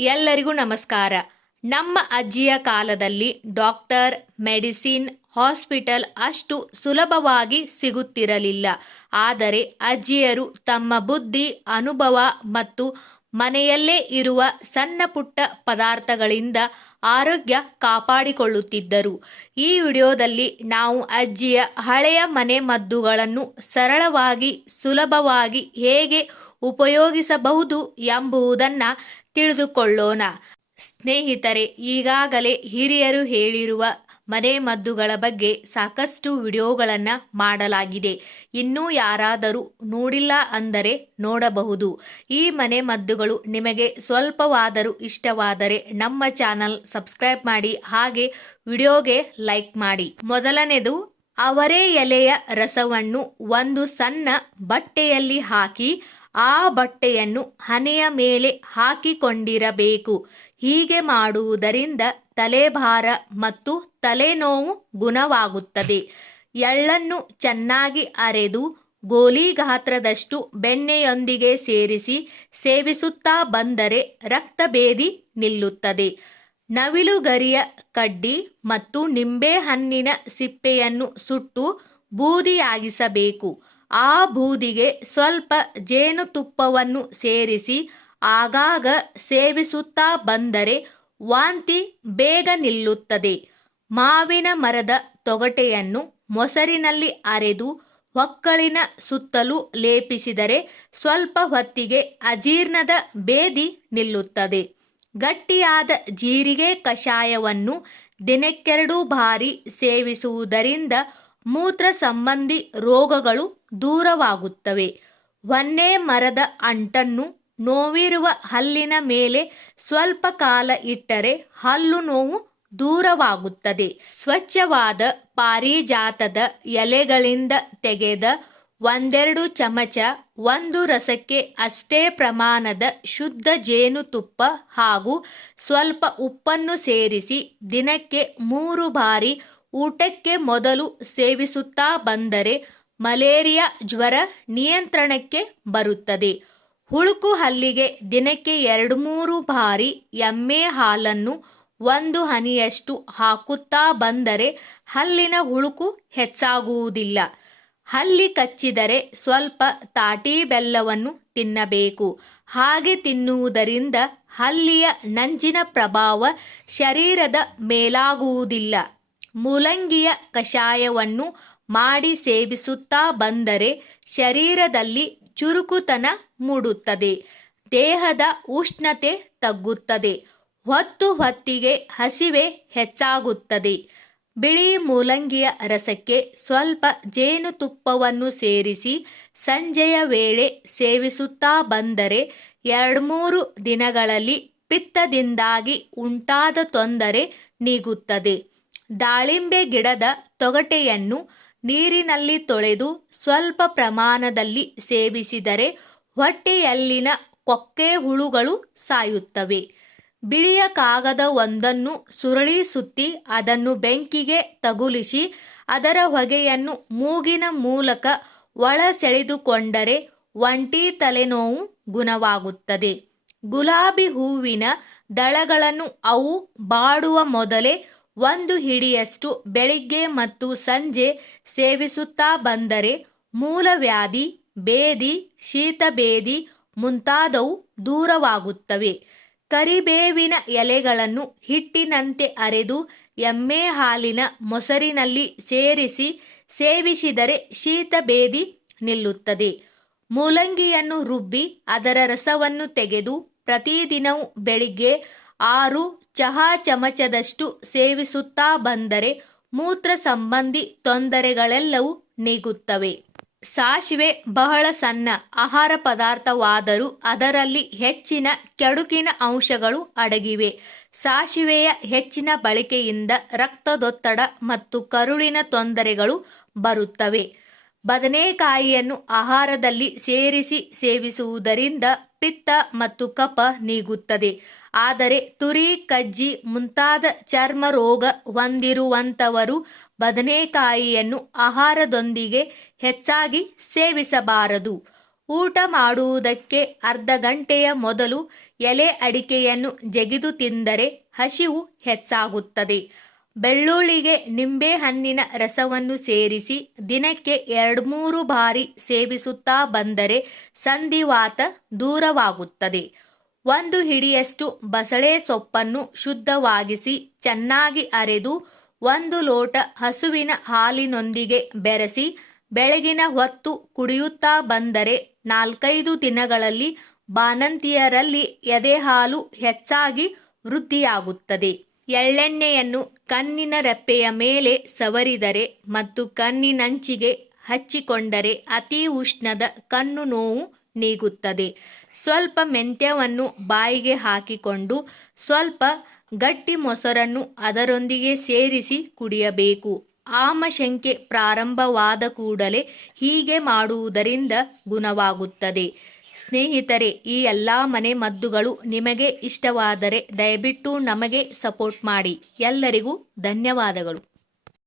ಎಲ್ಲರಿಗೂ ನಮಸ್ಕಾರ. ನಮ್ಮ ಅಜ್ಜಿಯ ಕಾಲದಲ್ಲಿ ಡಾಕ್ಟರ್, ಮೆಡಿಸಿನ್, ಹಾಸ್ಪಿಟಲ್ ಅಷ್ಟು ಸುಲಭವಾಗಿ ಸಿಗುತ್ತಿರಲಿಲ್ಲ. ಆದರೆ ಅಜ್ಜಿಯರು ತಮ್ಮ ಬುದ್ಧಿ, ಅನುಭವ ಮತ್ತು ಮನೆಯಲ್ಲೇ ಇರುವ ಸಣ್ಣ ಪುಟ್ಟ ಪದಾರ್ಥಗಳಿಂದ ಆರೋಗ್ಯ ಕಾಪಾಡಿಕೊಳ್ಳುತ್ತಿದ್ದರು. ಈ ವಿಡಿಯೋದಲ್ಲಿ ನಾವು ಅಜ್ಜಿಯ ಹಳೆಯ ಮನೆ ಮದ್ದುಗಳನ್ನು ಸರಳವಾಗಿ, ಸುಲಭವಾಗಿ ಹೇಗೆ ಉಪಯೋಗಿಸಬಹುದು ಎಂಬುದನ್ನು ತಿಳಿದುಕೊಳ್ಳೋಣ. ಸ್ನೇಹಿತರೆ, ಈಗಾಗಲೇ ಹಿರಿಯರು ಹೇಳಿರುವ ಮನೆ ಮದ್ದುಗಳ ಬಗ್ಗೆ ಸಾಕಷ್ಟು ವಿಡಿಯೋಗಳನ್ನು ಮಾಡಲಾಗಿದೆ. ಇನ್ನೂ ಯಾರಾದರೂ ನೋಡಿಲ್ಲ ಅಂದರೆ ನೋಡಬಹುದು. ಈ ಮನೆ ಮದ್ದುಗಳು ನಿಮಗೆ ಸ್ವಲ್ಪವಾದರೂ ಇಷ್ಟವಾದರೆ ನಮ್ಮ ಚಾನಲ್ ಸಬ್ಸ್ಕ್ರೈಬ್ ಮಾಡಿ, ಹಾಗೆ ವಿಡಿಯೋಗೆ ಲೈಕ್ ಮಾಡಿ. ಮೊದಲನೇದು ಅವರೇ ಎಲೆಯ ರಸವನ್ನು ಒಂದು ಸಣ್ಣ ಬಟ್ಟೆಯಲ್ಲಿ ಹಾಕಿ ಆ ಬಟ್ಟೆಯನ್ನು ಹನೆಯ ಮೇಲೆ ಹಾಕಿಕೊಂಡಿರಬೇಕು. ಹೀಗೆ ಮಾಡುವುದರಿಂದ ತಲೆಭಾರ ಮತ್ತು ತಲೆನೋವು ಗುಣವಾಗುತ್ತದೆ. ಎಳ್ಳನ್ನು ಚೆನ್ನಾಗಿ ಅರೆದು ಗೋಲಿ ಗಾತ್ರದಷ್ಟು ಬೆಣ್ಣೆಯೊಂದಿಗೆ ಸೇರಿಸಿ ಸೇವಿಸುತ್ತಾ ಬಂದರೆ ರಕ್ತಭೇದಿ ನಿಲ್ಲುತ್ತದೆ. ನವಿಲುಗರಿಯ ಕಡ್ಡಿ ಮತ್ತು ನಿಂಬೆಹಣ್ಣಿನ ಸಿಪ್ಪೆಯನ್ನು ಸುಟ್ಟು ಬೂದಿಯಾಗಿಸಬೇಕು. ಆ ಬೂದಿಗೆ ಸ್ವಲ್ಪ ಜೇನುತುಪ್ಪವನ್ನು ಸೇರಿಸಿ ಆಗಾಗ ಸೇವಿಸುತ್ತಾ ಬಂದರೆ ವಾಂತಿ ಬೇಗ ನಿಲ್ಲುತ್ತದೆ. ಮಾವಿನ ಮರದ ತೊಗಟೆಯನ್ನು ಮೊಸರಿನಲ್ಲಿ ಅರೆದು ಹೊಕ್ಕಳಿನ ಸುತ್ತಲೂ ಲೇಪಿಸಿದರೆ ಸ್ವಲ್ಪ ಹೊತ್ತಿಗೆ ಅಜೀರ್ಣದ ಬೇದಿ ನಿಲ್ಲುತ್ತದೆ. ಗಟ್ಟಿಯಾದ ಜೀರಿಗೆ ಕಷಾಯವನ್ನು ದಿನಕ್ಕೆರಡು ಬಾರಿ ಸೇವಿಸುವುದರಿಂದ ಮೂತ್ರ ಸಂಬಂಧಿ ರೋಗಗಳು ದೂರವಾಗುತ್ತವೆ. ಒಂದೇ ಮರದ ಅಂಟನ್ನು ನೋವಿರುವ ಹಲ್ಲಿನ ಮೇಲೆ ಸ್ವಲ್ಪ ಕಾಲ ಇಟ್ಟರೆ ಹಲ್ಲು ನೋವು ದೂರವಾಗುತ್ತದೆ. ಸ್ವಚ್ಛವಾದ ಪಾರಿಜಾತದ ಎಲೆಗಳಿಂದ ತೆಗೆದ ಒಂದೆರಡು ಚಮಚ ಒಂದು ರಸಕ್ಕೆ ಅಷ್ಟೇ ಪ್ರಮಾಣದ ಶುದ್ಧ ಜೇನುತುಪ್ಪ ಹಾಗೂ ಸ್ವಲ್ಪ ಉಪ್ಪನ್ನು ಸೇರಿಸಿ ದಿನಕ್ಕೆ ಮೂರು ಬಾರಿ ಊಟಕ್ಕೆ ಮೊದಲು ಸೇವಿಸುತ್ತಾ ಬಂದರೆ ಮಲೇರಿಯಾ ಜ್ವರ ನಿಯಂತ್ರಣಕ್ಕೆ ಬರುತ್ತದೆ. ಹುಳುಕು ಹಲ್ಲಿಗೆ ದಿನಕ್ಕೆ ಎರಡು ಮೂರು ಬಾರಿ ಎಮ್ಮೆ ಹಾಲನ್ನು ಒಂದು ಹನಿಯಷ್ಟು ಹಾಕುತ್ತಾ ಬಂದರೆ ಹಲ್ಲಿನ ಹುಳುಕು ಹೆಚ್ಚಾಗುವುದಿಲ್ಲ. ಹಲ್ಲಿ ಕಚ್ಚಿದರೆ ಸ್ವಲ್ಪ ತಾಟಿ ಬೆಲ್ಲವನ್ನು ತಿನ್ನಬೇಕು. ಹಾಗೆ ತಿನ್ನುವುದರಿಂದ ಹಲ್ಲಿಯ ನಂಜಿನ ಪ್ರಭಾವ ಶರೀರದ ಮೇಲಾಗುವುದಿಲ್ಲ. ಮೂಲಂಗಿಯ ಕಷಾಯವನ್ನು ಮಾಡಿ ಸೇವಿಸುತ್ತಾ ಬಂದರೆ ಶರೀರದಲ್ಲಿ ಚುರುಕುತನ ಮೂಡುತ್ತದೆ, ದೇಹದ ಉಷ್ಣತೆ ತಗ್ಗುತ್ತದೆ, ಹೊತ್ತು ಹೊತ್ತಿಗೆ ಹಸಿವೆ ಹೆಚ್ಚಾಗುತ್ತದೆ. ಬಿಳಿ ಮೂಲಂಗಿಯ ರಸಕ್ಕೆ ಸ್ವಲ್ಪ ಜೇನುತುಪ್ಪವನ್ನು ಸೇರಿಸಿ ಸಂಜೆಯ ವೇಳೆ ಸೇವಿಸುತ್ತಾ ಬಂದರೆ ಎರಡ್ಮೂರು ದಿನಗಳಲ್ಲಿ ಪಿತ್ತದಿಂದಾಗಿ ಉಂಟಾದ ತೊಂದರೆ ನೀಗುತ್ತದೆ. ದಾಳಿಂಬೆ ಗಿಡದ ತೊಗಟೆಯನ್ನು ನೀರಿನಲ್ಲಿ ತೊಳೆದು ಸ್ವಲ್ಪ ಪ್ರಮಾಣದಲ್ಲಿ ಸೇವಿಸಿದರೆ ಹೊಟ್ಟೆಯಲ್ಲಿನ ಕೊಕ್ಕೆ ಹುಳುಗಳು ಸಾಯುತ್ತವೆ. ಬಿಳಿಯ ಕಾಗದ ಒಂದನ್ನು ಸುರಳಿ ಸುತ್ತಿ ಅದನ್ನು ಬೆಂಕಿಗೆ ತಗುಲಿಸಿ ಅದರ ಹೊಗೆಯನ್ನು ಮೂಗಿನ ಮೂಲಕ ಒಳ ಸೆಳೆದುಕೊಂಡರೆ ಒಂಟಿ ತಲೆನೋವು ಗುಣವಾಗುತ್ತದೆ. ಗುಲಾಬಿ ಹೂವಿನ ದಳಗಳನ್ನು ಅವು ಬಾಡುವ ಮೊದಲೇ ಒಂದು ಹಿಡಿಯಷ್ಟು ಬೆಳಿಗ್ಗೆ ಮತ್ತು ಸಂಜೆ ಸೇವಿಸುತ್ತಾ ಬಂದರೆ ಮೂಲವ್ಯಾಧಿ ಬೇದಿ ಶೀತಬೇದಿ ಮುಂತಾದವು ದೂರವಾಗುತ್ತವೆ. ಕರಿಬೇವಿನ ಎಲೆಗಳನ್ನು ಹಿಟ್ಟಿನಂತೆ ಅರೆದು ಎಮ್ಮೆ ಹಾಲಿನ ಮೊಸರಿನಲ್ಲಿ ಸೇರಿಸಿ ಸೇವಿಸಿದರೆ ಶೀತಬೇದಿ ನಿಲ್ಲುತ್ತದೆ. ಮೂಲಂಗಿಯನ್ನು ರುಬ್ಬಿ ಅದರ ರಸವನ್ನು ತೆಗೆದು ಪ್ರತಿದಿನವೂ ಬೆಳಿಗ್ಗೆ ಆರು ಚಹಾ ಚಮಚದಷ್ಟು ಸೇವಿಸುತ್ತಾ ಬಂದರೆ ಮೂತ್ರ ಸಂಬಂಧಿ ತೊಂದರೆಗಳೆಲ್ಲವೂ ನೀಗುತ್ತವೆ. ಸಾಸಿವೆ ಬಹಳ ಸಣ್ಣ ಆಹಾರ ಪದಾರ್ಥವಾದರೂ ಅದರಲ್ಲಿ ಹೆಚ್ಚಿನ ಕೆಡುಕಿನ ಅಂಶಗಳು ಅಡಗಿವೆ. ಸಾಸಿವೆಯ ಹೆಚ್ಚಿನ ಬಳಕೆಯಿಂದ ರಕ್ತದೊತ್ತಡ ಮತ್ತು ಕರುಳಿನ ತೊಂದರೆಗಳು ಬರುತ್ತವೆ. ಬದನೆಕಾಯಿಯನ್ನು ಆಹಾರದಲ್ಲಿ ಸೇರಿಸಿ ಸೇವಿಸುವುದರಿಂದ ಪಿತ್ತ ಮತ್ತು ಕಫ ನೀಗುತ್ತದೆ. ಆದರೆ ತುರಿ, ಕಜ್ಜಿ ಮುಂತಾದ ಚರ್ಮ ರೋಗ ಹೊಂದಿರುವಂಥವರು ಬದನೆಕಾಯಿಯನ್ನು ಆಹಾರದೊಂದಿಗೆ ಹೆಚ್ಚಾಗಿ ಸೇವಿಸಬಾರದು. ಊಟ ಮಾಡುವುದಕ್ಕೆ ಅರ್ಧ ಗಂಟೆಯ ಮೊದಲು ಎಲೆ ಅಡಿಕೆಯನ್ನು ಜಗಿದು ತಿಂದರೆ ಹಸಿವು ಹೆಚ್ಚಾಗುತ್ತದೆ. ಬೆಳ್ಳುಳ್ಳಿಗೆ ನಿಂಬೆಹಣ್ಣಿನ ರಸವನ್ನು ಸೇರಿಸಿ ದಿನಕ್ಕೆ ಎರಡ್ಮೂರು ಬಾರಿ ಸೇವಿಸುತ್ತಾ ಬಂದರೆ ಸಂಧಿವಾತ ದೂರವಾಗುತ್ತದೆ. ಒಂದು ಹಿಡಿಯಷ್ಟು ಬಸಳೆ ಸೊಪ್ಪನ್ನು ಶುದ್ಧವಾಗಿಸಿ ಚೆನ್ನಾಗಿ ಅರೆದು ಒಂದು ಲೋಟ ಹಸುವಿನ ಹಾಲಿನೊಂದಿಗೆ ಬೆರೆಸಿ ಬೆಳಗಿನ ಹೊತ್ತು ಕುಡಿಯುತ್ತಾ ಬಂದರೆ ನಾಲ್ಕೈದು ದಿನಗಳಲ್ಲಿ ಬಾಣಂತಿಯರಲ್ಲಿ ಎದೆಹಾಲು ಹೆಚ್ಚಾಗಿ ವೃದ್ಧಿಯಾಗುತ್ತದೆ. ಎಳ್ಳೆಣ್ಣೆಯನ್ನು ಕಣ್ಣಿನ ರೆಪ್ಪೆಯ ಮೇಲೆ ಸವರಿದರೆ ಮತ್ತು ಕಣ್ಣಿನಂಚಿಗೆ ಹಚ್ಚಿಕೊಂಡರೆ ಅತಿ ಉಷ್ಣದ ಕಣ್ಣು ನೋವು ನೀಗುತ್ತದೆ. ಸ್ವಲ್ಪ ಮೆಂತ್ಯವನ್ನು ಬಾಯಿಗೆ ಹಾಕಿಕೊಂಡು ಸ್ವಲ್ಪ ಗಟ್ಟಿ ಮೊಸರನ್ನು ಅದರೊಂದಿಗೆ ಸೇರಿಸಿ ಕುಡಿಯಬೇಕು. ಆಮಶಂಕೆ ಪ್ರಾರಂಭವಾದ ಕೂಡಲೇ ಹೀಗೆ ಮಾಡುವುದರಿಂದ ಗುಣವಾಗುತ್ತದೆ. ಸ್ನೇಹಿತರೆ ಈ ಎಲ್ಲ ಮನೆ ಮದ್ದುಗಳು ನಿಮಗೆ ಇಷ್ಟವಾದರೆ ದಯವಿಟ್ಟು ನಮಗೆ ಸಪೋರ್ಟ್ ಮಾಡಿ. ಎಲ್ಲರಿಗೂ ಧನ್ಯವಾದಗಳು.